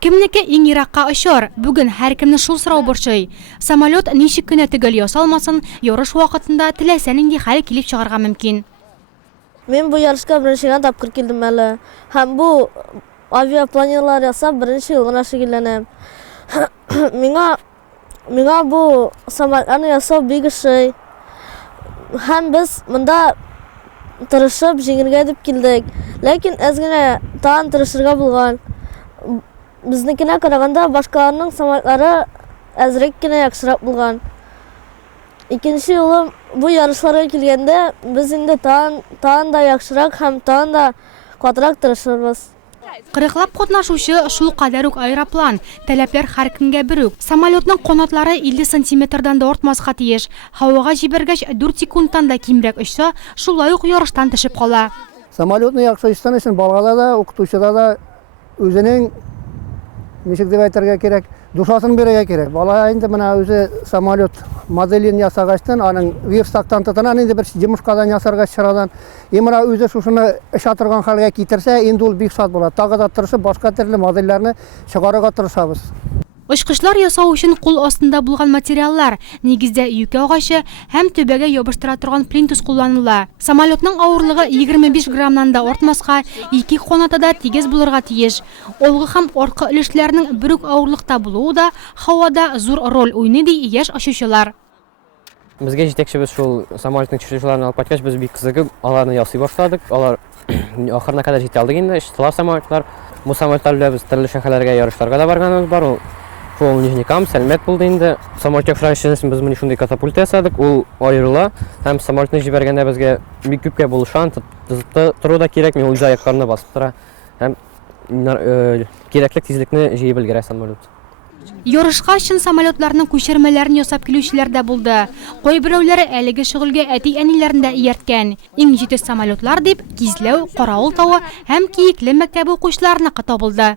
Кемнеке иң еракка очар? Бүген һәркемне шул сорау борчый. Самолет ничек кенә төгәл ясалмасын, ярыш вакытында теләсә нинди хәл килеп чыгарга мөмкин. Мен бу ярышка беренче тапкыр килдем әле. Һәм бу авиапланерлар ясап беренче ел гына шөгыльләнәм. Миңа бу самолетларны ясау бик ошый. Һәм без монда тырышып җиңәргә дип килдек. Ләкин әз генә тагын тырышырга булган. Безнекенә караганда башкаларның самолетлары әзрәк кенә яхшырак булган. Икенче юлы бу ярышларга килгәндә без инде тагын да яхшырак һәм тагын да катырак тырышырбыз. Кырыклап катнашучы шул кадәр үк аэроплан, таләпләр һәркемгә бер үк. Самолетның канатлары 50 сантиметрдан да артмаска тиеш. Һавага җибәргәч 4 секундтан да кимрәк очса, шулай ук ярыштан төшеп кала. Самолетны яхшы очкан өчен балаларда да, укытучыда да үзенең ничек дип әйтергә кирәк, душасын бирергә кирәк. Бала инде менә үзе самолет моделен ясагачтан, аның верстактан тотыннан инде бер җимышкадан ясарга чырадан, менә үзе шушыны эшә торган хәлгә китерсә, инде ул бик шат була. Тагы да тырышып, башка төрле модельләрне чыгарырга тырышабыз. Очкычлар ясау өчен кул астында булган материаллар, нигездә юкә агачы һәм төбәгә ябыштыра торган плинтус кулланыла. Самолетның авырлыгы 25 граммнан да артмаска, ике канатада тигез булырга тиеш. Олгы һәм аркы өлешләрнең бер үк авырлыкта булуы да һавада зур роль уйный ди яшь очучылар. Безгә җитәкчебез шул самолетның төшүчеләрен алып кайткач, без бик кызыгып, аларны ясый башладык. Алар ахырына кадәр җитә алдык инде, иштелар самолетлар. Бу самолетлар белән без төрле шәһәрләргә ярышларга да барганыбыз бар. Ул Нижнекам, Сәлмәт булды инде. Самолет яхшырачы өчен без моны шундый катапульт ясадык. Ул аерыла һәм самолетны җибәргәндә безгә бик күпкә булышан тору да кирәк, ул аякларына басып тора. Һәм кирәкле тизлекне җыеп өлгерә самолет. Ярышка өчен самолетларның күчермәләрен ясап килүчеләр дә булды. Кайберәүләре әлеге шөгыльгә әти-әниләрен дә иярткән. Иң җитез самолетлар дип Кизләү, Каравыл тауы һәм Киекле мәктәбе укучыларына табылды.